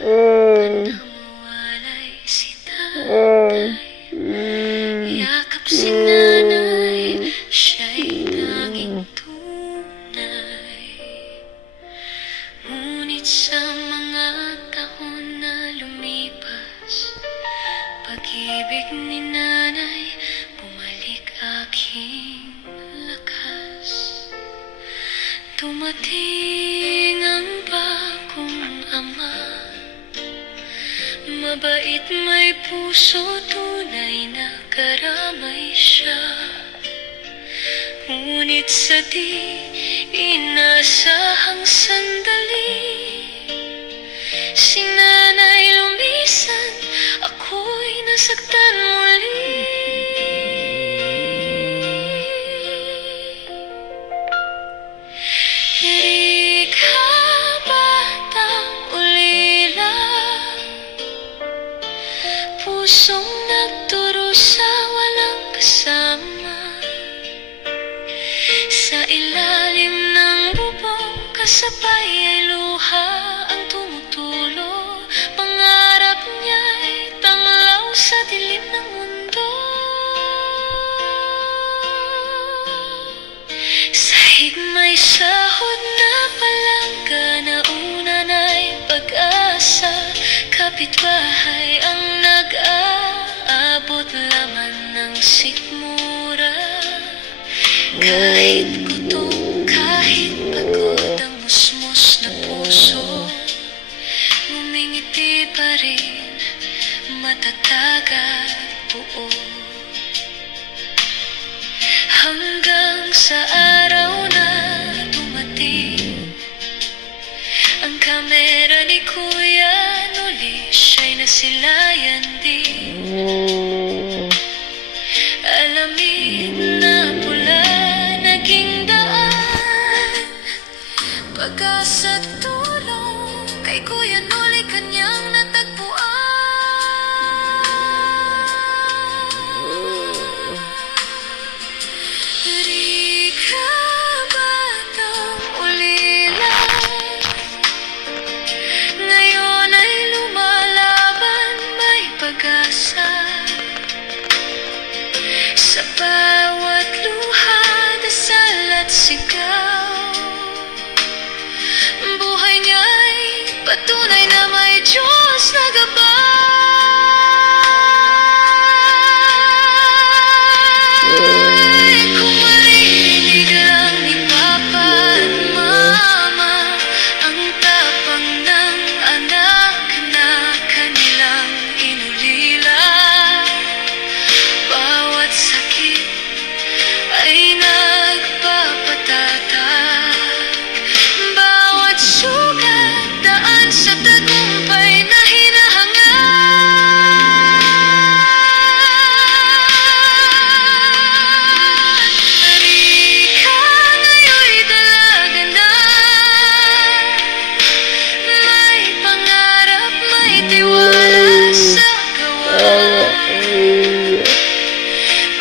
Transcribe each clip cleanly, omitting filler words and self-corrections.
Panawalay si tatay, yakap si nanay, siya'y tanging tunay. Ngunit sa mga taon na lumipas, pag-ibig ni nanay, bumalik aking lakas. Dumating ang bagong ama, mabait, may puso, tunay na karamay siya. Ngunit sa di inasahang sandali, si nanay lumisan, ako'y nasaktan muli. Di ka batang ulila, pusong nagdurusa, walang kasama. Sa ilalim ng bubong, kasabay ay luha ang tumutulo. Pangarap niya'y tanglaw sa dilim ng mundo. Sahig may sahod na palangga, na una na'y pag-asa. Kapitbahay ang nag-aabot, laman ng sikmura. Kahit gutom, kahit pagod, ang musmos na puso, ngumingiti pa rin, matatag at buo. Hanggang sa araw na dumating ang kamera ni Kuya Noli, siya'y nasilayan din. Alamin na pula, naging daan, pag-asa't tulong kay Kuya Noli, kanyang natagpuan. Di ka batang ulila, ngayon ay lumalaban, may pag-asa. Sa bawat luha, dasal at sigaw, buhay niya'y patunay na may Diyos na gabay. Kung maririnig lang ni Papa at Mama ang tapang ng anak na kanilang inulila, bawat sakit ay nagpapatatag, bawat sugat daan sa tagumpay na hinahangat. Halika, ngayon'y dalaga na, may pangarap, may tiwala sa gawa.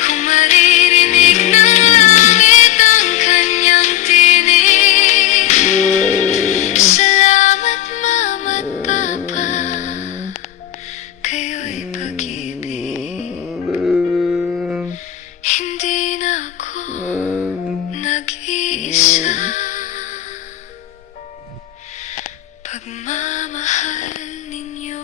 Kung maririnig ng langit ang kanyang tinig, salamat Mama't Papa, kayo'y pag-ibig. Hindi na ako nag-iisa, pagmamahal ninyo.